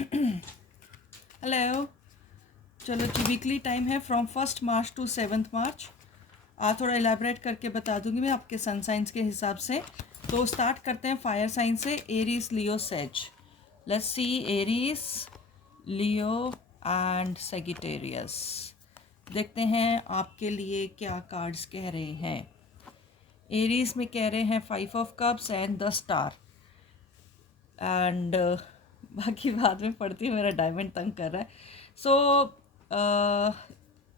Hello. चलो जी, weekly time है from 1 March two 7 मार्च। आज थोड़ा इलेबरेट करके बता दूंगी मैं आपके सन साइंस के हिसाब से। तो स्टार्ट करते हैं फायर साइन से, Aries, Leo, says. Let's see Aries, Leo and Sagittarius. देखते हैं आपके लिए क्या कार्ड्स कह रहे हैं। एरीज में कह रहे हैं 5 of cups and the star. And बाकी बाद में पढ़ती हूँ, मेरा डायमंड तंग कर रहा है। सो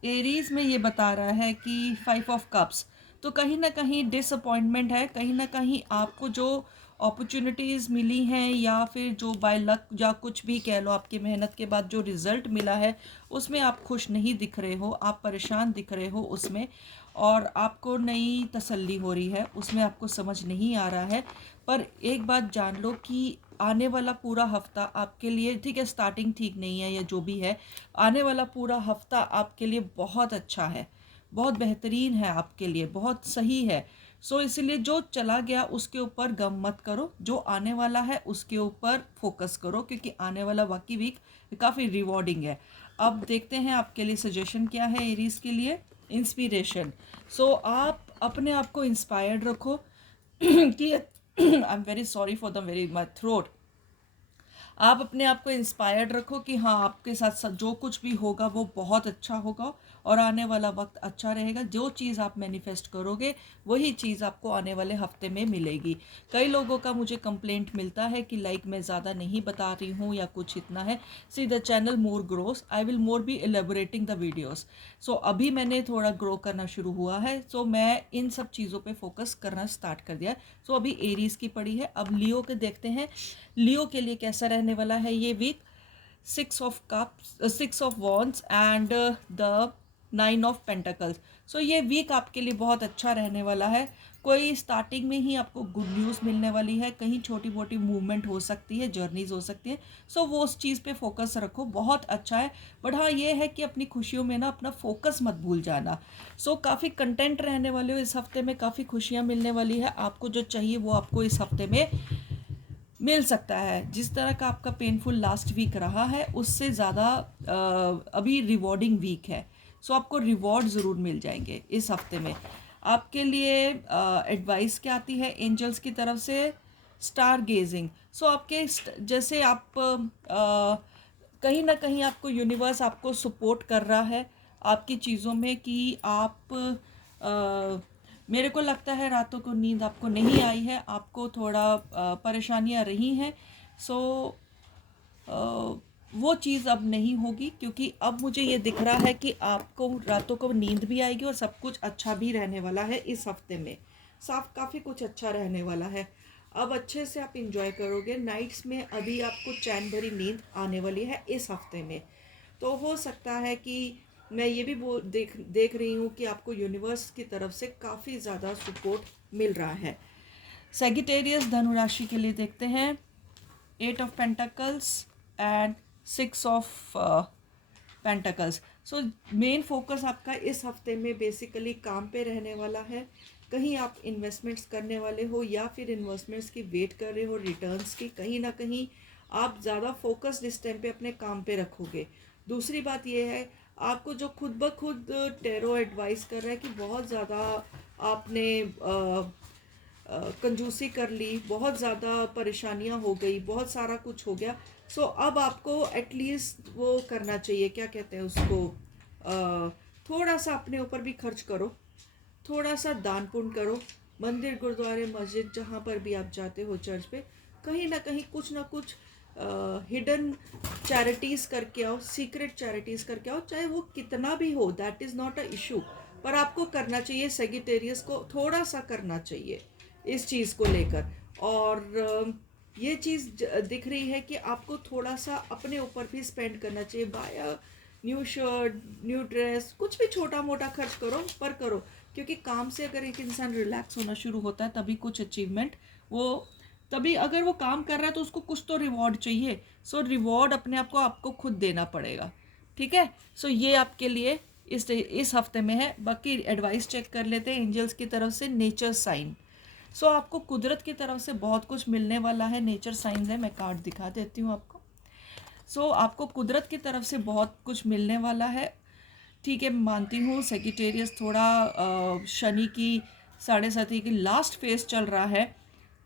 एरीज में ये बता रहा है कि 5 ऑफ कप्स, तो कहीं ना कहीं डिसअपॉइंटमेंट है, कहीं ना कहीं आपको जो अपॉर्चुनिटीज़ मिली हैं या फिर जो बाय लक या कुछ भी कह लो, आपकी मेहनत के बाद जो रिज़ल्ट मिला है उसमें आप खुश नहीं दिख रहे हो, आप परेशान दिख रहे हो उसमें, और आपको नई तसल्ली हो रही है उसमें, आपको समझ नहीं आ रहा है। पर एक बात जान लो कि आने वाला पूरा हफ्ता आपके लिए, ठीक है स्टार्टिंग ठीक नहीं है या जो भी है, आने वाला पूरा हफ्ता आपके लिए बहुत अच्छा है, बहुत बेहतरीन है आपके लिए, बहुत सही है। सो इसीलिए जो चला गया उसके ऊपर गम मत करो, जो आने वाला है उसके ऊपर फोकस करो, क्योंकि आने वाला बाकी वीक काफ़ी रिवॉर्डिंग है। अब देखते हैं आपके लिए सजेशन क्या है एरीज के लिए। इंस्पिरेशन। सो आप अपने आप को इंस्पायर्ड रखो कि I am very sorry for the very my throat. आप अपने आप को इंस्पायर्ड रखो कि हाँ, आपके साथ साथ जो कुछ भी होगा वो बहुत अच्छा होगा और आने वाला वक्त अच्छा रहेगा। जो चीज़ आप मैनिफेस्ट करोगे वही चीज़ आपको आने वाले हफ्ते में मिलेगी। कई लोगों का मुझे कंप्लेंट मिलता है कि लाइक मैं ज़्यादा नहीं बता रही हूँ या कुछ इतना है। See the channel more grows, I will more be elaborating the videos. So अभी मैंने थोड़ा ग्रो करना शुरू हुआ है, सो मैं इन सब चीज़ों पे फोकस करना स्टार्ट कर दिया है। सो अभी एरीज की पड़ी है, अब लियो के देखते हैं लियो के लिए कैसा रहने वाला है ये week. 6 of cups, 6 of wands and the 9 of pentacles. So ये वीक आपके लिए बहुत अच्छा रहने वाला है। कोई स्टार्टिंग में ही आपको गुड न्यूज़ मिलने वाली है, कहीं छोटी मोटी मूवमेंट हो सकती है, जर्नीज हो सकती है। सो वो उस चीज़ पे फोकस रखो, बहुत अच्छा है। बट हाँ, ये है कि अपनी खुशियों में ना अपना फोकस मत भूल जाना। सो काफ़ी कंटेंट रहने वाले हो इस हफ्ते में, काफ़ी खुशियाँ मिलने वाली है आपको। जो चाहिए वो आपको इस हफ्ते में मिल सकता है। जिस तरह का आपका पेनफुल लास्ट वीक रहा है उससे ज़्यादा अभी रिवॉर्डिंग वीक है। सो आपको रिवॉर्ड ज़रूर मिल जाएंगे इस हफ्ते में। आपके लिए एडवाइस क्या आती है एंजल्स की तरफ से? Star gazing. सो आपके जैसे आप कहीं ना कहीं आपको यूनिवर्स आपको सपोर्ट कर रहा है आपकी चीज़ों में कि आप मेरे को लगता है रातों को नींद आपको नहीं आई है, आपको थोड़ा परेशानियां रही हैं। सो वो चीज़ अब नहीं होगी, क्योंकि अब मुझे ये दिख रहा है कि आपको रातों को नींद भी आएगी और सब कुछ अच्छा भी रहने वाला है इस हफ्ते में। साफ काफ़ी कुछ अच्छा रहने वाला है। अब अच्छे से आप इंजॉय करोगे नाइट्स में, अभी आपको चैन भरी नींद आने वाली है इस हफ्ते में। तो हो सकता है कि मैं ये भी देख रही हूँ कि आपको यूनिवर्स की तरफ से काफ़ी ज़्यादा सपोर्ट मिल रहा है। सेगिटेरियस धनु राशि के लिए देखते हैं 8 of pentacles and 6 of pentacles. So main focus आपका इस हफ्ते में बेसिकली काम पे रहने वाला है। कहीं आप इन्वेस्टमेंट्स करने वाले हो या फिर इन्वेस्टमेंट्स की वेट कर रहे हो, रिटर्न्स की, कहीं ना कहीं आप ज़्यादा फोकस्ड इस टाइम पे अपने काम पे रखोगे। दूसरी बात यह है, आपको जो खुद ब खुद टेरो एडवाइस कर रहा है कि बहुत ज़्यादा आपने कंजूसी कर ली, बहुत ज़्यादा परेशानियां हो गई, बहुत सारा कुछ हो गया। सो अब आपको एटलीस्ट वो करना चाहिए, क्या कहते हैं उसको, थोड़ा सा अपने ऊपर भी खर्च करो, थोड़ा सा दान पुण्य करो। मंदिर, गुरुद्वारे, मस्जिद, जहाँ पर भी आप जाते हो, चर्च पे, कहीं ना कुछ हिडन चैरिटीज़ करके आओ, सीक्रेट चैरिटीज़ करके आओ, चाहे वो कितना भी हो, that is not a issue. पर आपको करना चाहिए, सेगिटेरियस को थोड़ा सा करना चाहिए इस चीज़ को लेकर। और ये चीज़ दिख रही है कि आपको थोड़ा सा अपने ऊपर भी स्पेंड करना चाहिए। Buy new shirt, new dress, कुछ भी छोटा मोटा खर्च करो, पर करो, क्योंकि काम से अगर एक इंसान रिलैक्स होना शुरू होता है तभी कुछ अचीवमेंट वो, तभी अगर वो काम कर रहा है तो उसको कुछ तो रिवॉर्ड चाहिए। सो रिवॉर्ड अपने आप को आपको खुद देना पड़ेगा, ठीक है। सो ये आपके लिए इस हफ्ते में है। बाकी एडवाइस चेक कर लेते हैं एंजल्स की तरफ से। Nature sign. सो आपको कुदरत की तरफ से बहुत कुछ मिलने वाला है, नेचर साइंस है। मैं कार्ड दिखा देती हूँ आपको। सो आपको कुदरत की तरफ से बहुत कुछ मिलने वाला है। ठीक है, मानती हूँ सेजिटेरियस थोड़ा शनि की 7.5 की लास्ट फेज चल रहा है,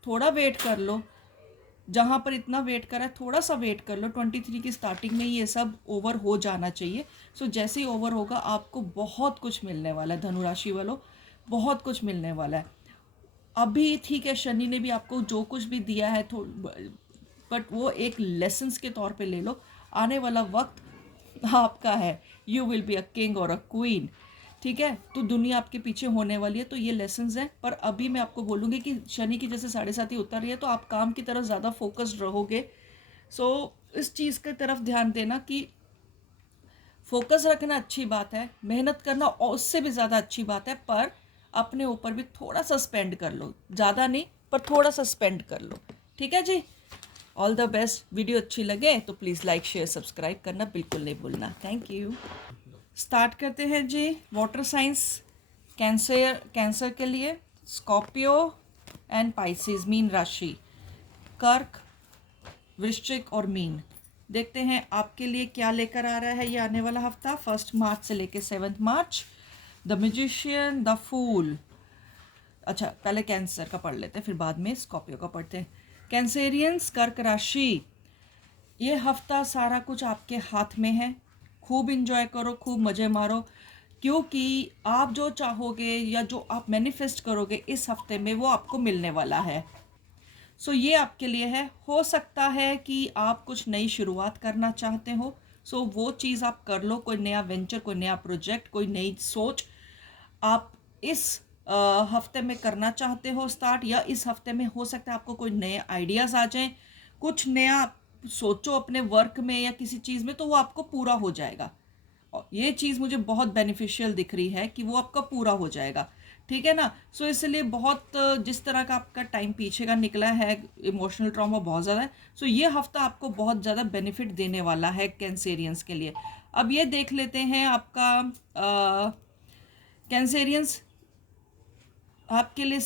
थोड़ा वेट कर लो। जहाँ पर इतना वेट करा है थोड़ा सा वेट कर लो, 23 की स्टार्टिंग में ये सब ओवर हो जाना चाहिए। सो जैसे ही ओवर होगा आपको बहुत कुछ मिलने वाला है धनु राशि वालों, बहुत कुछ मिलने वाला है। अभी ठीक है, शनि ने भी आपको जो कुछ भी दिया है बट वो एक लेसन्स के तौर पे ले लो। आने वाला वक्त आपका है, you will be a king और अ क्वीन। ठीक है, तो दुनिया आपके पीछे होने वाली है, तो ये लेसन्स हैं। पर अभी मैं आपको बोलूँगी कि शनि की जैसे 7.5 उतर रही है तो आप काम की तरफ ज़्यादा फोकस्ड रहोगे। सो इस चीज़ की तरफ ध्यान देना कि फोकस रखना अच्छी बात है, मेहनत करना और उससे भी ज़्यादा अच्छी बात है, पर अपने ऊपर भी थोड़ा सा स्पेंड कर लो, ज़्यादा नहीं पर थोड़ा सा स्पेंड कर लो। ठीक है जी, ऑल द बेस्ट। वीडियो अच्छी लगे तो प्लीज़ लाइक शेयर सब्सक्राइब करना बिल्कुल नहीं भूलना। Thank you. स्टार्ट करते हैं जी। वाटर साइंस, कैंसर के लिए स्कॉर्पियो एंड पाइसेस मीन राशि, कर्क, वृश्चिक और मीन। देखते हैं आपके लिए क्या लेकर आ रहा है ये आने वाला हफ्ता, 1 मार्च से लेकर 7 March. The magician, the fool. अच्छा, पहले कैंसर का पढ़ लेते हैं फिर बाद में स्कॉर्पियो का पढ़ते हैं। कैंसेरियंस, कर्क राशि, ये हफ्ता सारा कुछ आपके हाथ में है। खूब इंजॉय करो, खूब मज़े मारो, क्योंकि आप जो चाहोगे या जो आप मैनिफेस्ट करोगे इस हफ्ते में वो आपको मिलने वाला है। सो ये आपके लिए है। हो सकता है कि आप कुछ नई शुरुआत करना चाहते हो, सो वो चीज़ आप कर लो। कोई नया वेंचर, कोई नया प्रोजेक्ट, कोई नई सोच आप इस हफ्ते में करना चाहते हो स्टार्ट, या इस हफ्ते में हो सकता है आपको कोई नए आइडियाज़ आ जाएं, कुछ नया सोचो अपने वर्क में या किसी चीज़ में, तो वो आपको पूरा हो जाएगा। और ये चीज़ मुझे बहुत बेनिफिशियल दिख रही है कि वो आपका पूरा हो जाएगा। ठीक है ना। सो इसलिए बहुत जिस तरह का आपका टाइम पीछे का निकला है, इमोशनल ट्रॉमा बहुत ज़्यादा है, सो ये हफ्ता आपको बहुत ज़्यादा बेनिफिट देने वाला है कैंसेरियंस के लिए। अब ये देख लेते हैं आपका कैंसेरियंस आपके लिए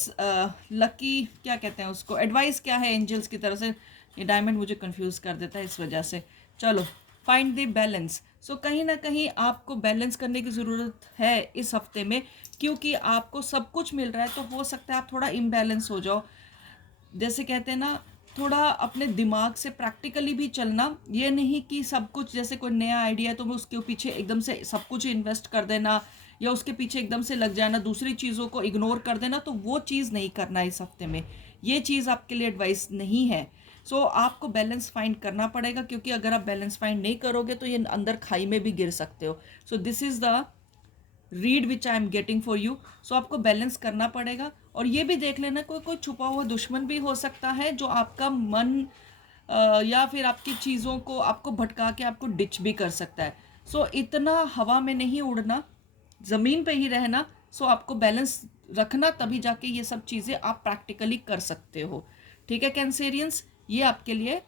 लकी क्या कहते हैं उसको, एडवाइस क्या है एंजल्स की तरफ से। ये डायमंड मुझे कंफ्यूज कर देता है इस वजह से। चलो, फाइंड द बैलेंस। सो कहीं ना कहीं आपको बैलेंस करने की ज़रूरत है इस हफ्ते में, क्योंकि आपको सब कुछ मिल रहा है तो हो सकता है आप थोड़ा इम्बैलेंस हो जाओ। जैसे कहते हैं ना, थोड़ा अपने दिमाग से प्रैक्टिकली भी चलना। ये नहीं कि सब कुछ, जैसे कोई नया आइडिया है तो मैं उसके पीछे एकदम से सब कुछ इन्वेस्ट कर देना या उसके पीछे एकदम से लग जाना, दूसरी चीज़ों को इग्नोर कर देना, तो वो चीज़ नहीं करना इस हफ्ते में। ये चीज़ आपके लिए एडवाइस नहीं है। सो आपको बैलेंस फाइंड करना पड़ेगा, क्योंकि अगर आप बैलेंस फाइंड नहीं करोगे तो ये अंदर खाई में भी गिर सकते हो। So this is the read which I am getting for you. So आपको बैलेंस करना पड़ेगा। और ये भी देख लेना, कोई कोई छुपा हुआ दुश्मन भी हो सकता है जो आपका मन या फिर आपकी चीज़ों को आपको भटका के आपको डिच भी कर सकता है। सो इतना हवा में नहीं उड़ना, ज़मीन पे ही रहना। सो आपको बैलेंस रखना, तभी जाके ये सब चीज़ें आप प्रैक्टिकली कर सकते हो। ठीक है कैंसेरियंस, ये आपके लिए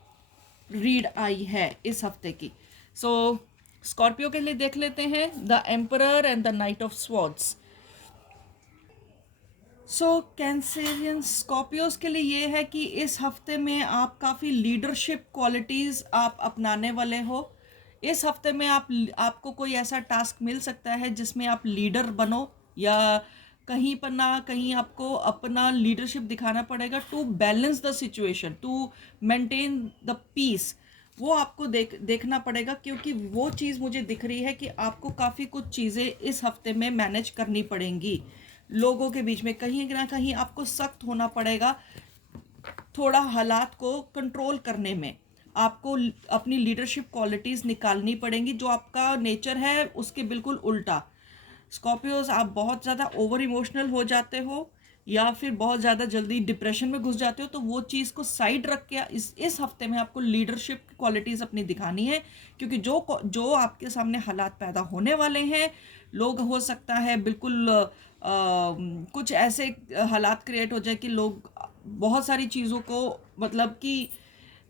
रीड आई है इस हफ्ते की। सो स्कॉर्पियो के लिए देख लेते हैं the emperor and the knight of swords. So Cancerian Scorpios के लिए ये है कि इस हफ्ते में आप काफ़ी लीडरशिप क्वालिटीज़ आप अपनाने वाले हो। इस हफ्ते में आपको कोई ऐसा टास्क मिल सकता है जिसमें आप लीडर बनो, या कहीं पर ना कहीं आपको अपना लीडरशिप दिखाना पड़ेगा to balance the situation, to maintain the peace. वो आपको देखना पड़ेगा, क्योंकि वो चीज़ मुझे दिख रही है कि आपको काफ़ी कुछ चीज़ें इस हफ्ते में मैनेज करनी पड़ेंगी। लोगों के बीच में कहीं ना कहीं आपको सख्त होना पड़ेगा, थोड़ा हालात को कंट्रोल करने में आपको अपनी लीडरशिप क्वालिटीज़ निकालनी पड़ेंगी, जो आपका नेचर है उसके बिल्कुल उल्टा। स्कॉर्पियोज, आप बहुत ज़्यादा ओवर इमोशनल हो जाते हो या फिर बहुत ज़्यादा जल्दी डिप्रेशन में घुस जाते हो, तो वो चीज़ को साइड रख के इस हफ्ते में आपको लीडरशिप क्वालिटीज़ अपनी दिखानी है। क्योंकि जो आपके सामने हालात पैदा होने वाले हैं, लोग हो सकता है बिल्कुल कुछ ऐसे हालात क्रिएट हो जाए कि लोग बहुत सारी चीज़ों को मतलब कि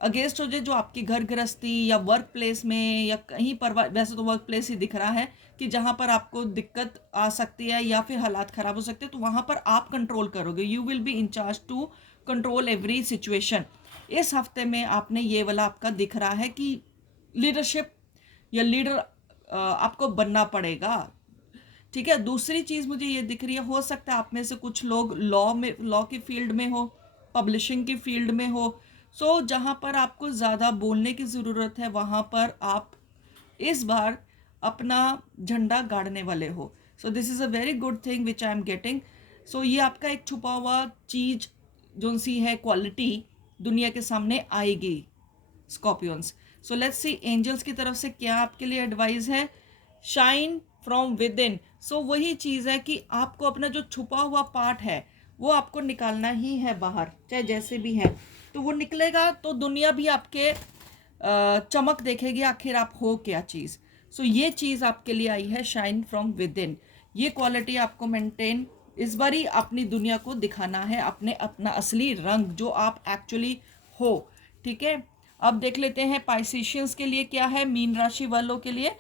अगेंस्ट हो जाए, जो आपकी घर गृहस्थी या वर्क प्लेस में या कहीं पर, वैसे तो वर्क प्लेस ही दिख रहा है कि जहाँ पर आपको दिक्कत आ सकती है या फिर हालात ख़राब हो सकते हैं, तो वहाँ पर आप कंट्रोल करोगे। You will be in charge to control every situation. इस हफ्ते में आपने ये वाला आपका दिख रहा है कि लीडरशिप या लीडर आपको बनना पड़ेगा। ठीक है, दूसरी चीज़ मुझे ये दिख रही है, हो सकता है आप में से कुछ लोग लॉ की फील्ड में हो, पब्लिशिंग की फील्ड में हो। सो जहाँ पर आपको ज़्यादा बोलने की ज़रूरत है वहाँ पर आप इस बार अपना झंडा गाड़ने वाले हो। So this is a very good thing which I am getting. So ये आपका एक छुपा हुआ चीज़ जो सी है क्वालिटी दुनिया के सामने आएगी Scorpions. So let's see angels की तरफ से क्या आपके लिए एडवाइस है। Shine from within. So वही चीज़ है कि आपको अपना जो छुपा हुआ पार्ट है वो आपको निकालना ही है बाहर, चाहे जैसे भी है। तो वो निकलेगा तो दुनिया भी आपके चमक देखेगी, आखिर आप हो क्या चीज़। सो ये चीज़ आपके लिए आई है, शाइन फ्रॉम विद इन। ये क्वालिटी आपको मेंटेन इस बार ही अपनी दुनिया को दिखाना है, अपने अपना असली रंग जो आप एक्चुअली हो। ठीक है, अब देख लेते हैं पाइसेशियंस के लिए क्या है, मीन राशि वालों के लिए।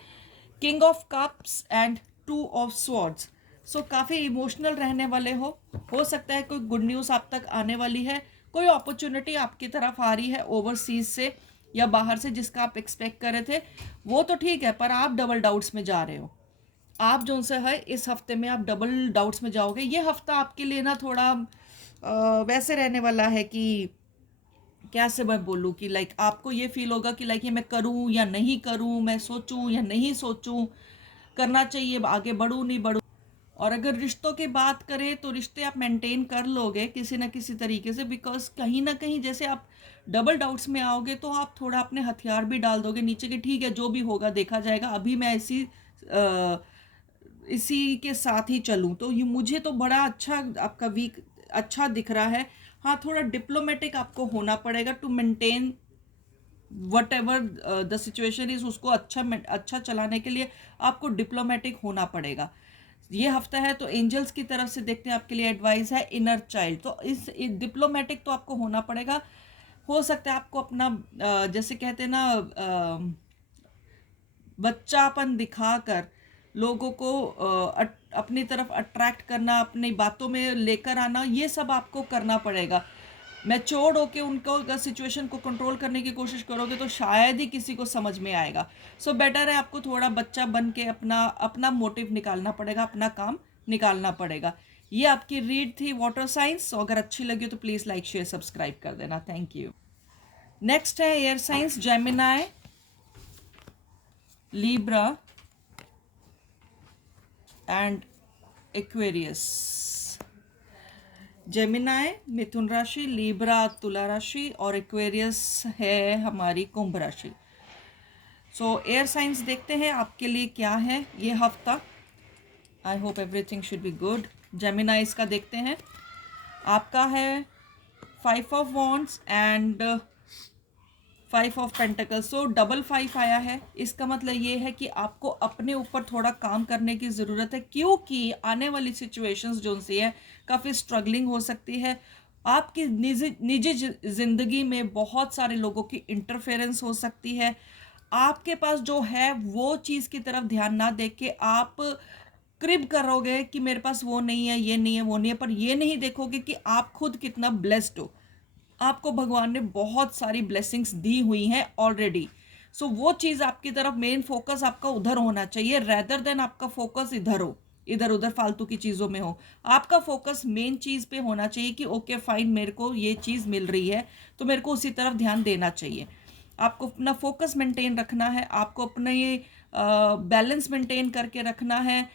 King of cups and two of swords. So काफ़ी इमोशनल रहने वाले हो सकता है कोई गुड न्यूज़ आप तक आने वाली है, कोई अपॉर्चुनिटी आपकी तरफ आ रही है ओवरसीज से या बाहर से जिसका आप एक्सपेक्ट कर रहे थे। वो तो ठीक है, पर आप डबल डाउट्स में जा रहे हो। आप जो से है इस हफ्ते में आप डबल डाउट्स में जाओगे। ये हफ्ता आपके लिए ना थोड़ा वैसे रहने वाला है कि क्या से मैं बोलूँ कि लाइक आपको ये फील होगा कि लाइक ये मैं करूँ या नहीं करूँ, मैं सोचूं या नहीं सोचूं, करना चाहिए, आगे बढ़ूँ नहीं बढ़ूँ। और अगर रिश्तों की बात करें तो रिश्ते आप मेंटेन कर लोगे किसी ना किसी तरीके से, बिकॉज कहीं ना कहीं जैसे आप डबल डाउट्स में आओगे तो आप थोड़ा अपने हथियार भी डाल दोगे नीचे के, ठीक है जो भी होगा देखा जाएगा, अभी मैं इसी के साथ ही चलूँ। तो ये मुझे तो बड़ा अच्छा आपका वीक अच्छा दिख रहा है। हाँ, थोड़ा डिप्लोमेटिक आपको होना पड़ेगा to maintain whatever the situation is, उसको अच्छा चलाने के लिए आपको डिप्लोमेटिक होना पड़ेगा। ये हफ्ता है तो एंजल्स की तरफ से देखते हैं आपके लिए एडवाइस है इनर चाइल्ड। तो इस डिप्लोमेटिक तो आपको होना पड़ेगा। हो सकता है आपको अपना जैसे कहते हैं ना बच्चापन दिखाकर लोगों को अपनी तरफ अट्रैक्ट करना, अपनी बातों में लेकर आना, ये सब आपको करना पड़ेगा। मैच्योर्ड होके उनको सिचुएशन को कंट्रोल करने की कोशिश करोगे तो शायद ही किसी को समझ में आएगा। सो बेटर है आपको थोड़ा बच्चा बन के अपना अपना मोटिव निकालना पड़ेगा, अपना काम निकालना पड़ेगा। ये आपकी रीड थी वाटर साइंस। सो अगर अच्छी लगी तो प्लीज़ लाइक शेयर सब्सक्राइब कर देना। Thank you. नेक्स्ट है air signs, Gemini, Libra and Aquarius. Gemini Mithun राशि, लीब्रा तुला राशि और एक्वेरियस है हमारी कुंभ राशि। सो एयर साइंस देखते हैं आपके लिए क्या है ये हफ्ता। I hope everything should be good. जेमिनाइज का देखते हैं, आपका है 5 of wands and 5 of pentacles. So double 5 आया है, इसका मतलब ये है कि आपको अपने ऊपर थोड़ा काम करने की ज़रूरत है, क्योंकि आने वाली सिचुएशंस जो सी है काफ़ी स्ट्रगलिंग हो सकती है। आपकी निजी ज़िंदगी में बहुत सारे लोगों की इंटरफेरेंस हो सकती है। आपके पास जो है वो चीज़ की तरफ ध्यान ना देख के आप क्रिब करोगे कि मेरे पास वो नहीं है, ये नहीं है, वो नहीं है, पर ये नहीं देखोगे कि आप खुद कितना ब्लेस्ड हो। आपको भगवान ने बहुत सारी ब्लेसिंग्स दी हुई हैं ऑलरेडी। सो वो चीज़ आपकी तरफ, मेन फोकस आपका उधर होना चाहिए, रेदर देन आपका फोकस इधर हो, इधर उधर फालतू की चीज़ों में हो। आपका फोकस मेन चीज़ पे होना चाहिए कि ओके फाइन, मेरे को ये चीज़ मिल रही है तो मेरे को उसी तरफ ध्यान देना चाहिए। आपको अपना फोकस मेंटेन रखना है, आपको अपना ये बैलेंस मेंटेन करके रखना है।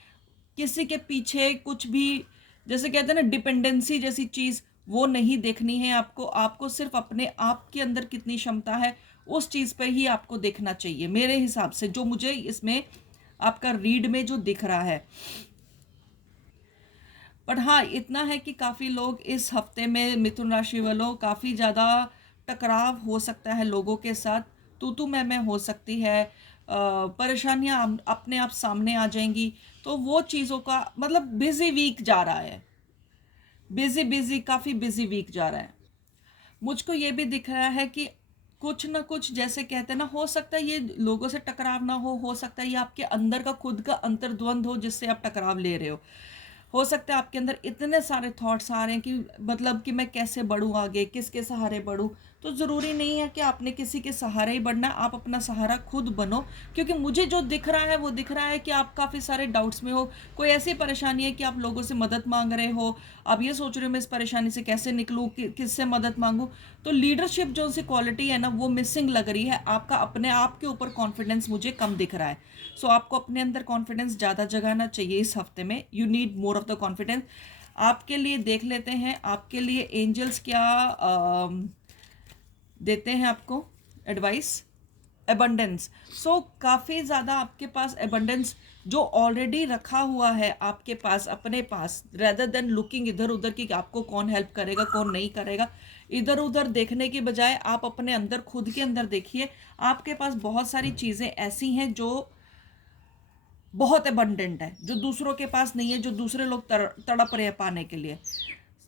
किसी के पीछे कुछ भी, जैसे कहते हैं ना डिपेंडेंसी जैसी चीज़, वो नहीं देखनी है आपको। आपको सिर्फ अपने आप के अंदर कितनी क्षमता है उस चीज़ पे ही आपको देखना चाहिए, मेरे हिसाब से जो मुझे इसमें आपका रीड में जो दिख रहा है। बट हाँ, इतना है कि काफ़ी लोग इस हफ्ते में मिथुन राशि वालों काफ़ी ज़्यादा टकराव हो सकता है लोगों के साथ, तू मैं हो सकती है, परेशानियाँ अपने आप सामने आ जाएंगी। तो वो चीज़ों का मतलब बिजी वीक जा रहा है, बिजी काफ़ी बिजी वीक जा रहा है। मुझको ये भी दिख रहा है कि कुछ ना कुछ, जैसे कहते हैं ना, हो सकता है ये लोगों से टकराव ना हो सकता है ये आपके अंदर का खुद का अंतर्द्वंद हो जिससे आप टकराव ले रहे हो सकता है आपके अंदर इतने सारे थॉट्स आ रहे हैं कि मतलब कि मैं कैसे बढ़ूँ आगे, किसके सहारे बढ़ूँ। तो ज़रूरी नहीं है कि आपने किसी के सहारे ही बढ़ना है, आप अपना सहारा खुद बनो। क्योंकि मुझे जो दिख रहा है वो दिख रहा है कि आप काफ़ी सारे डाउट्स में हो, कोई ऐसी परेशानी है कि आप लोगों से मदद मांग रहे हो, आप ये सोच रहे हो मैं इस परेशानी से कैसे निकलूँ, किससे मदद मांगूँ। तो लीडरशिप जो सी क्वालिटी है ना वो मिसिंग लग रही है, आपका अपने आप के ऊपर कॉन्फिडेंस मुझे कम दिख रहा है। सो आपको अपने अंदर कॉन्फिडेंस ज़्यादा जगाना चाहिए इस हफ्ते में, you need more of the confidence. आपके लिए देख लेते हैं आपके लिए एंजल्स क्या देते हैं आपको एडवाइस। एबंडेंस, सो काफ़ी ज़्यादा आपके पास एबंडेंस जो ऑलरेडी रखा हुआ है आपके पास अपने पास, रेदर देन लुकिंग इधर उधर कि आपको कौन हेल्प करेगा कौन नहीं करेगा, इधर उधर देखने की बजाय आप अपने अंदर खुद के अंदर देखिए। आपके पास बहुत सारी चीज़ें ऐसी हैं जो बहुत एबंडेंट है, जो दूसरों के पास नहीं है, जो दूसरे लोग तड़प रहे हैं पाने के लिए।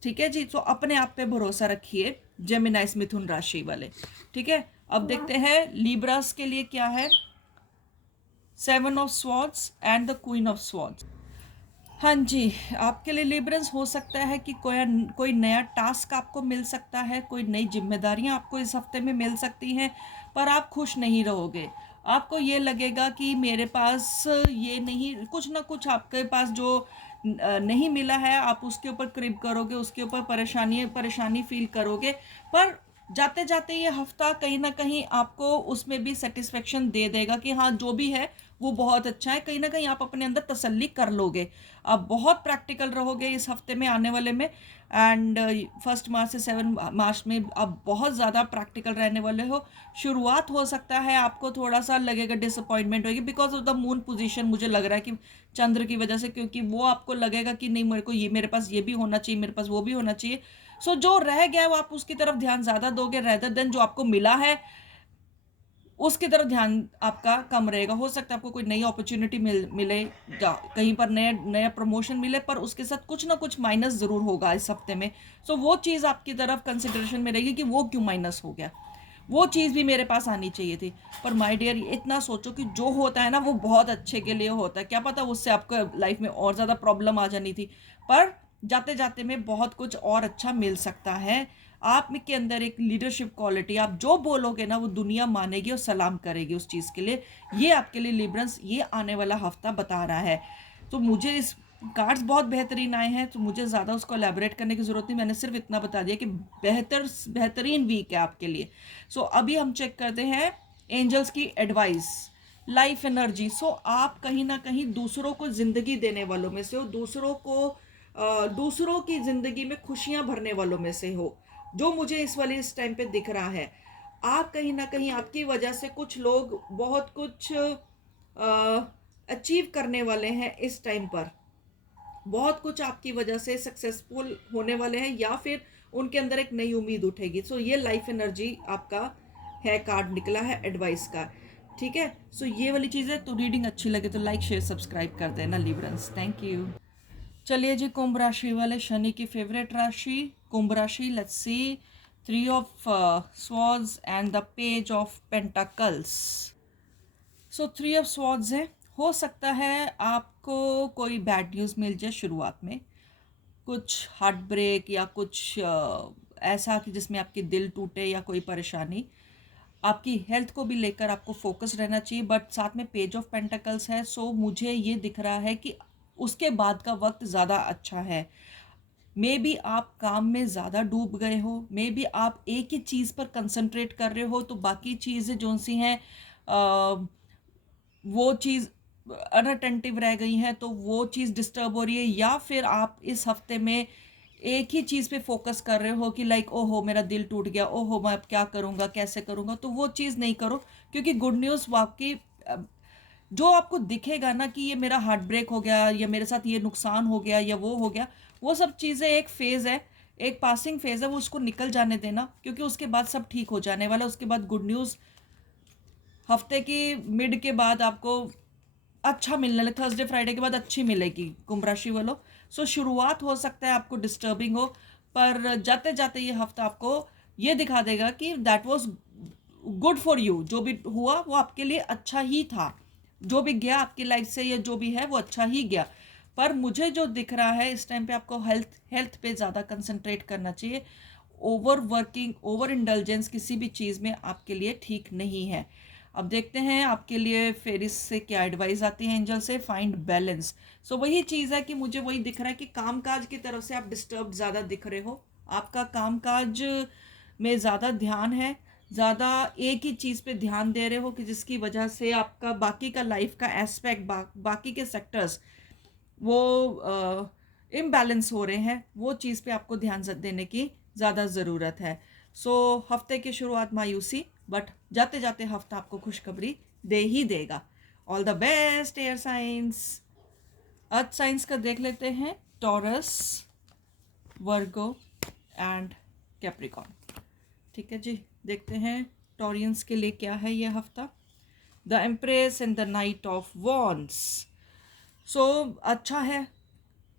ठीक है जी, तो अपने आप पे भरोसा रखिए जेमिनाइस मिथुन राशि वाले। ठीक है, अब देखते हैं लिब्रास के लिए क्या है। 7 of swords and the queen of swords. हाँ जी, आपके लिए लिब्रंस हो सकता है कि कोई नया टास्क आपको मिल सकता है, कोई नई जिम्मेदारियां आपको इस हफ्ते में मिल सकती हैं, पर आप खुश नहीं रहोगे। आपको ये लगेगा कि मेरे पास ये नहीं, कुछ ना कुछ आपके पास जो नहीं मिला है आप उसके ऊपर क्रिब करोगे, उसके ऊपर परेशानी परेशानी फील करोगे। पर जाते जाते ये हफ्ता कहीं ना कहीं आपको उसमें भी सेटिस्फेक्शन दे देगा कि हाँ जो भी है वो बहुत अच्छा है। कहीं ना कहीं आप अपने अंदर तसल्ली कर लोगे, आप बहुत प्रैक्टिकल रहोगे इस हफ्ते में आने वाले में। एंड 1 मार्च से 7 मार्च में आप बहुत ज़्यादा प्रैक्टिकल रहने वाले हो। शुरुआत हो सकता है आपको थोड़ा सा लगेगा, डिसअपॉइंटमेंट होगी because of the moon position, मुझे लग रहा है कि चंद्र की वजह से, क्योंकि वो आपको लगेगा कि नहीं मेरे को ये, मेरे पास ये भी होना चाहिए, मेरे पास वो भी होना चाहिए। सो जो रह गया वो आप उसकी तरफ ध्यान ज़्यादा दोगे रेदर देन जो आपको मिला है उसकी तरफ ध्यान आपका कम रहेगा। हो सकता है आपको कोई नई अपॉर्चुनिटी मिले, कहीं पर नया नया प्रमोशन मिले, पर उसके साथ कुछ ना कुछ माइनस ज़रूर होगा इस हफ्ते में। सो वो चीज़ आपकी तरफ कंसिडरेशन में रहेगी कि वो क्यों माइनस हो गया, वो चीज़ भी मेरे पास आनी चाहिए थी। पर माय डियर इतना सोचो कि जो होता है ना वो बहुत अच्छे के लिए होता है, क्या पता उससे आपको लाइफ में और ज़्यादा प्रॉब्लम आ जानी थी, पर जाते जाते में बहुत कुछ और अच्छा मिल सकता है। आप में के अंदर एक लीडरशिप क्वालिटी, आप जो बोलोगे ना वो दुनिया मानेगी और सलाम करेगी उस चीज़ के लिए। ये आपके लिए लिब्रंस ये आने वाला हफ्ता बता रहा है। तो मुझे इस कार्ड्स बहुत बेहतरीन आए हैं, तो मुझे ज़्यादा उसको एलैबोरेट करने की ज़रूरत नहीं, मैंने सिर्फ इतना बता दिया कि बेहतरीन वीक है आपके लिए। सो अभी हम चेक करते हैं एंजल्स की एडवाइस, लाइफ एनर्जी। सो आप कहीं ना कहीं दूसरों को ज़िंदगी देने वालों में से हो, दूसरों की ज़िंदगी में खुशियाँ भरने वालों में से हो, जो मुझे इस टाइम पे दिख रहा है। आप कहीं ना कहीं, आपकी वजह से कुछ लोग बहुत कुछ अचीव करने वाले हैं इस टाइम पर, बहुत कुछ आपकी वजह से सक्सेसफुल होने वाले हैं, या फिर उनके अंदर एक नई उम्मीद उठेगी। सो ये लाइफ एनर्जी आपका है, कार्ड निकला है एडवाइस का। ठीक है, सो ये वाली चीज़ है। तो रीडिंग अच्छी लगे तो लाइक शेयर सब्सक्राइब कर देना लिब्रंस, थैंक यू। चलिए जी, कुंभ राशि वाले, शनि की फेवरेट राशि कुंभ राशि। Let's see 3 of swords and the page of pentacles. So 3 of swords है, हो सकता है आपको कोई बैड न्यूज़ मिल जाए शुरुआत में, कुछ हार्ट ब्रेक या कुछ ऐसा कि जिसमें आपकी दिल टूटे या कोई परेशानी। आपकी हेल्थ को भी लेकर आपको फोकस रहना चाहिए, बट साथ में पेज ऑफ पेंटिकल्स है। सो मुझे ये दिख रहा है कि उसके बाद का वक्त ज़्यादा अच्छा है। मे बी आप काम में ज़्यादा डूब गए हो, मे बी आप एक ही चीज़ पर कंसंट्रेट कर रहे हो, तो बाकी चीज़ें जो सी हैं वो चीज़ अनअटेंटिव रह गई हैं, तो वो चीज़ डिस्टर्ब हो रही है। या फिर आप इस हफ्ते में एक ही चीज़ पे फोकस कर रहे हो कि लाइक ओहो मेरा दिल टूट गया, ओहो मैं अब क्या करूँगा कैसे करूँगा, तो वो चीज़ नहीं करो। क्योंकि गुड न्यूज़ आपकी जो आपको दिखेगा ना कि ये मेरा हार्ट ब्रेक हो गया या मेरे साथ ये नुकसान हो गया या वो हो गया, वो सब चीज़ें एक फेज़ है, एक पासिंग फेज़ है, वो उसको निकल जाने देना, क्योंकि उसके बाद सब ठीक हो जाने वाला है। उसके बाद गुड न्यूज़ हफ्ते की मिड के बाद आपको अच्छा मिलने लगे, थर्सडे फ्राइडे के बाद अच्छी मिलेगी कुंभ राशि वालों। सो शुरुआत हो सकता है आपको डिस्टर्बिंग हो, पर जाते जाते ये हफ्ता आपको ये दिखा देगा कि that was good for you. जो भी हुआ वो आपके लिए अच्छा ही था, जो भी गया आपकी लाइफ से या जो भी है वो अच्छा ही गया। पर मुझे जो दिख रहा है इस टाइम पे आपको हेल्थ पे ज़्यादा कंसंट्रेट करना चाहिए। ओवर वर्किंग, ओवर इंडल्जेंस किसी भी चीज़ में आपके लिए ठीक नहीं है। अब देखते हैं आपके लिए फेरिस से क्या एडवाइस आती है, एंजल से। Find balance. सो वही चीज़ है कि मुझे वही दिख रहा है कि कामकाज की तरफ से आप डिस्टर्ब ज़्यादा दिख रहे हो। आपका कामकाज में ज़्यादा ध्यान है, ज़्यादा एक ही चीज़ पे ध्यान दे रहे हो कि जिसकी वजह से आपका बाकी का लाइफ का एस्पेक्ट, बाकी के सेक्टर्स वो इम्बैलेंस हो रहे हैं। वो चीज़ पे आपको ध्यान देने की ज़्यादा ज़रूरत है। सो हफ्ते की शुरुआत मायूसी, बट जाते जाते हफ्ता आपको खुशखबरी दे ही देगा। All the best air science. Earth science का देख लेते हैं, टॉरस, वर्गो एंड कैप्रिकॉन। ठीक है जी, देखते हैं टॉरियंस के लिए क्या है ये हफ्ता। The empress and the knight of wands. So अच्छा है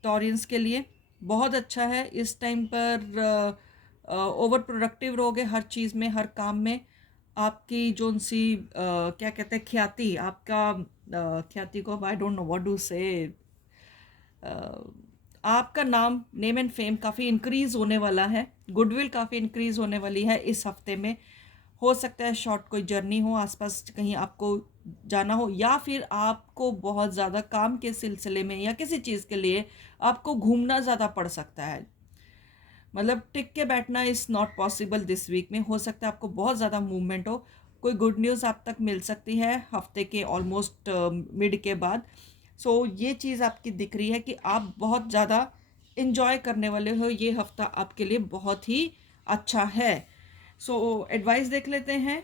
टॉरियंस के लिए, बहुत अच्छा है। इस टाइम पर ओवर प्रोडक्टिव रहोगे हर चीज़ में, हर काम में। आपकी जो सी क्या कहते हैं, ख्याति, आपका ख्याति को I don't know what do से, आपका नाम, नेम एंड फेम काफ़ी इंक्रीज होने वाला है। गुडविल काफ़ी इंक्रीज होने वाली है इस हफ्ते में। हो सकता है शॉर्ट कोई जर्नी हो, आसपास कहीं आपको जाना हो, या फिर आपको बहुत ज़्यादा काम के सिलसिले में या किसी चीज़ के लिए आपको घूमना ज़्यादा पड़ सकता है। मतलब टिक के बैठना is not possible this week में। हो सकता है आपको बहुत ज़्यादा मूवमेंट हो, कोई गुड न्यूज़ आप तक मिल सकती है हफ्ते के ऑलमोस्ट मिड के बाद। सो ये चीज़ आपकी दिख रही है कि आप बहुत ज़्यादा इन्जॉय करने वाले हो। ये हफ्ता आपके लिए बहुत ही अच्छा है। सो एडवाइस देख लेते हैं,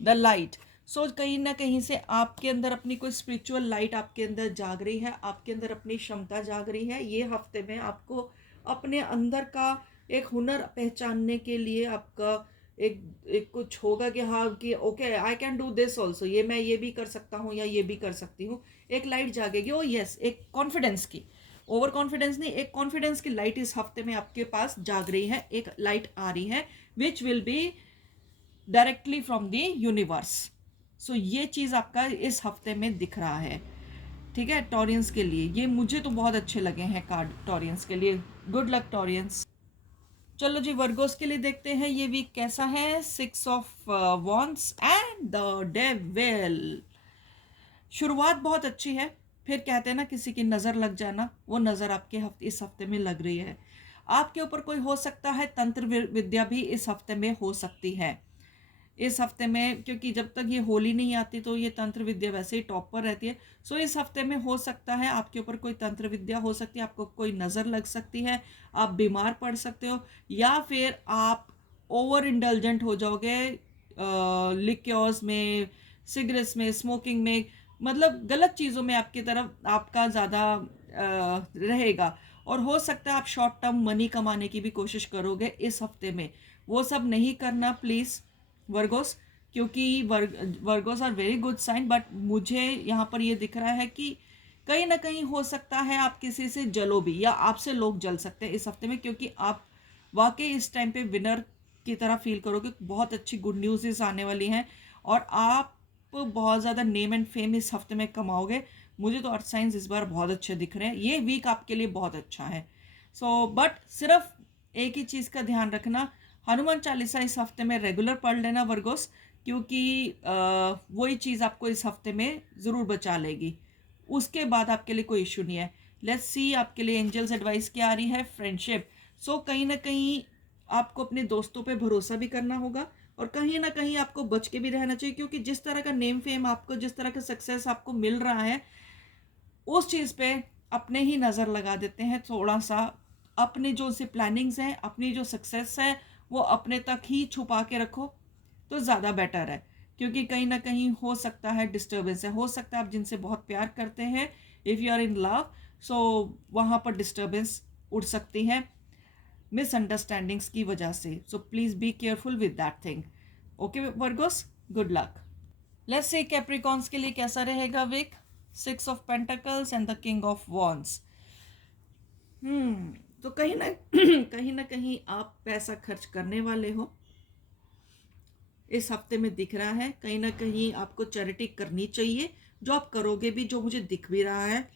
द लाइट। सो कहीं ना कहीं से आपके अंदर अपनी कोई स्पिरिचुअल लाइट आपके अंदर जाग रही है, आपके अंदर अपनी क्षमता जाग रही है। ये हफ्ते में आपको अपने अंदर का एक हुनर पहचानने के लिए आपका एक कुछ होगा कि हाँ कि okay I can do this also, ये मैं ये भी कर सकता हूँ या ये भी कर सकती हूँ। एक लाइट जागेगी, ओ यस, एक कॉन्फिडेंस की, ओवर कॉन्फिडेंस नहीं, एक कॉन्फिडेंस की लाइट इस हफ्ते में आपके पास जाग रही है। एक लाइट आ रही है which will be directly from the universe. So ये चीज़ आपका इस हफ्ते में दिख रहा है। ठीक है, टॉरियंस के लिए ये मुझे तो बहुत अच्छे लगे हैं कार्ड टॉरियंस के लिए। Good luck Taureans. चलो जी, वर्गोस के लिए देखते हैं ये वीक कैसा है। 6 of wands and the devil. शुरुआत बहुत अच्छी है, फिर कहते हैं ना किसी की नज़र लग जाना, वो नज़र आपके इस हफ्ते में लग रही है। आपके ऊपर कोई हो सकता है तंत्र विद्या भी इस हफ्ते में हो सकती है इस हफ्ते में, क्योंकि जब तक ये होली नहीं आती तो ये तंत्र विद्या वैसे ही टॉप पर रहती है। सो इस हफ्ते में हो सकता है आपके ऊपर कोई तंत्र विद्या हो सकती है, आपको कोई नज़र लग सकती है, आप बीमार पड़ सकते हो, या फिर आप ओवर इंडल्जेंट हो जाओगे लिक्योर्स में, सिगरेट्स में, स्मोकिंग में, मतलब गलत चीज़ों में आपकी तरफ आपका ज़्यादा रहेगा। और हो सकता है आप शॉर्ट टर्म मनी कमाने की भी कोशिश करोगे इस हफ्ते में। वो सब नहीं करना प्लीज़ वर्गोस, क्योंकि Virgos are very good sign, but मुझे यहाँ पर ये दिख रहा है कि कहीं ना कहीं हो सकता है आप किसी से जलो भी, या आपसे लोग जल सकते हैं इस हफ्ते में, क्योंकि आप वाकई इस टाइम पे विनर की तरह फील करोगे। बहुत अच्छी गुड न्यूज़ आने वाली हैं और आप बहुत ज़्यादा नेम एंड फेम इस हफ्ते में कमाओगे। मुझे तो अर्थ साइंस इस बार बहुत अच्छे दिख रहे हैं, ये वीक आपके लिए बहुत अच्छा है। सो बट सिर्फ एक ही चीज़ का ध्यान रखना, हनुमान चालीसा इस हफ्ते में रेगुलर पढ़ लेना वर्गोस, क्योंकि वही चीज़ आपको इस हफ्ते में ज़रूर बचा लेगी। उसके बाद आपके लिए कोई इशू नहीं है। लेट्स सी आपके लिए एंजल्स एडवाइस क्या आ रही है। फ्रेंडशिप। सो कहीं ना कहीं आपको अपने दोस्तों पे भरोसा भी करना होगा और कहीं ना कहीं आपको बच के भी रहना चाहिए, क्योंकि जिस तरह का नेम फेम आपको, जिस तरह का सक्सेस आपको मिल रहा है, उस चीज़ पे अपने ही नज़र लगा देते हैं थोड़ा सा। अपनी जो सी प्लानिंग्स हैं, अपनी जो सक्सेस है, वो अपने तक ही छुपा के रखो तो ज़्यादा बेटर है, क्योंकि कहीं ना कहीं हो सकता है डिस्टर्बेंस है। हो सकता है आप जिनसे बहुत प्यार करते हैं, if you are in love, so वहाँ पर डिस्टर्बेंस उठ सकती है मिसअंडरस्टैंडिंग्स की वजह से। So please be careful with that thing. Okay Virgos, good luck. Let's see Capricorns के लिए कैसा रहेगा week. 6 of pentacles and the king of wands. तो कहीं ना कहीं ना कहीं आप पैसा खर्च करने वाले हो इस हफ्ते में दिख रहा है। कहीं ना कहीं आपको चैरिटी करनी चाहिए, जो आप करोगे भी, जो मुझे दिख भी रहा है।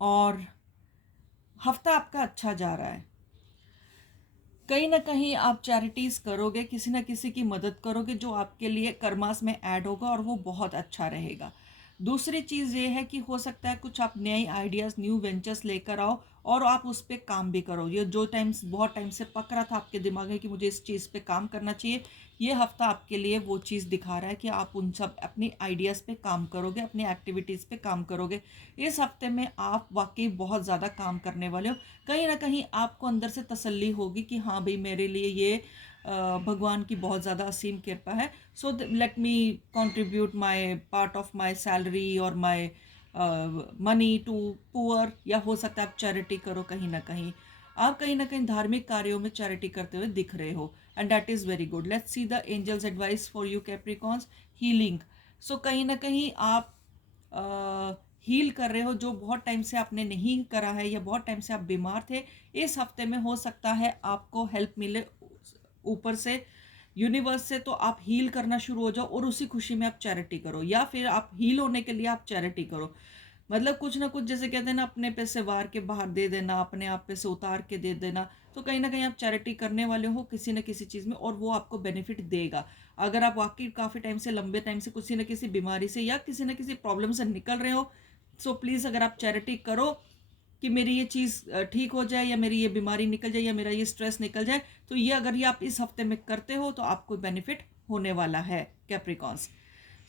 और हफ्ता आपका अच्छा जा रहा है। कहीं न कहीं आप चैरिटीज़ करोगे, किसी न किसी की मदद करोगे जो आपके लिए कर्मास में ऐड होगा और वो बहुत अच्छा रहेगा। दूसरी चीज़ ये है कि हो सकता है कुछ आप नए आइडियाज़, न्यू वेंचर्स लेकर आओ और आप उस पे काम भी करो। ये जो बहुत टाइम से पक रहा था आपके दिमाग में कि मुझे इस चीज़ पे काम करना चाहिए, ये हफ़्ता आपके लिए वो चीज़ दिखा रहा है कि आप उन सब अपनी आइडियाज़ पे काम करोगे, अपनी एक्टिविटीज़ पे काम करोगे। इस हफ़्ते में आप वाक़ई बहुत ज़्यादा काम करने वाले हो। कहीं न कहीं आपको अंदर से तसल्ली होगी कि हाँ भई मेरे लिए ये भगवान की बहुत ज़्यादा असीम कृपा है। So let me contribute my part of my salary और माय मनी टू पुअर, या हो सकता है आप चैरिटी करो कहीं न कहीं। आप कहीं न कहीं धार्मिक कार्यों में चैरिटी करते हुए दिख रहे हो and that is very good. Let's see the angels advice for you Capricorns. Healing. So कहीं न कहीं आप हील कर रहे हो जो बहुत टाइम से आपने नहीं करा है या बहुत टाइम से आप बीमार थे। इस हफ्ते में हो सकता है आपको हेल्प मिले ऊपर से, यूनिवर्स से, तो आप हील करना शुरू हो जाओ और उसी खुशी में आप चैरिटी करो, या फिर आप हील होने के लिए आप चैरिटी करो। मतलब कुछ ना कुछ, जैसे कहते हैं ना, अपने पे से वार के बाहर दे देना, अपने आप पे से उतार के दे देना। तो कहीं ना कहीं आप चैरिटी करने वाले हो किसी न किसी चीज़ में और वो आपको बेनिफिट देगा। अगर आप वाकई काफ़ी टाइम से, लंबे टाइम से किसी न किसी बीमारी से या किसी न किसी प्रॉब्लम से निकल रहे हो, सो प्लीज़ अगर आप चैरिटी करो कि मेरी ये चीज़ ठीक हो जाए, या मेरी ये बीमारी निकल जाए, या मेरा ये स्ट्रेस निकल जाए, तो ये अगर ये आप इस हफ्ते में करते हो तो आपको बेनिफिट होने वाला है Capricorns.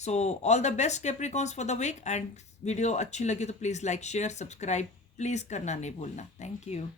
So all the best Capricorns for the week. And video अच्छी लगी तो please like, share, subscribe please करना नहीं भूलना। Thank you.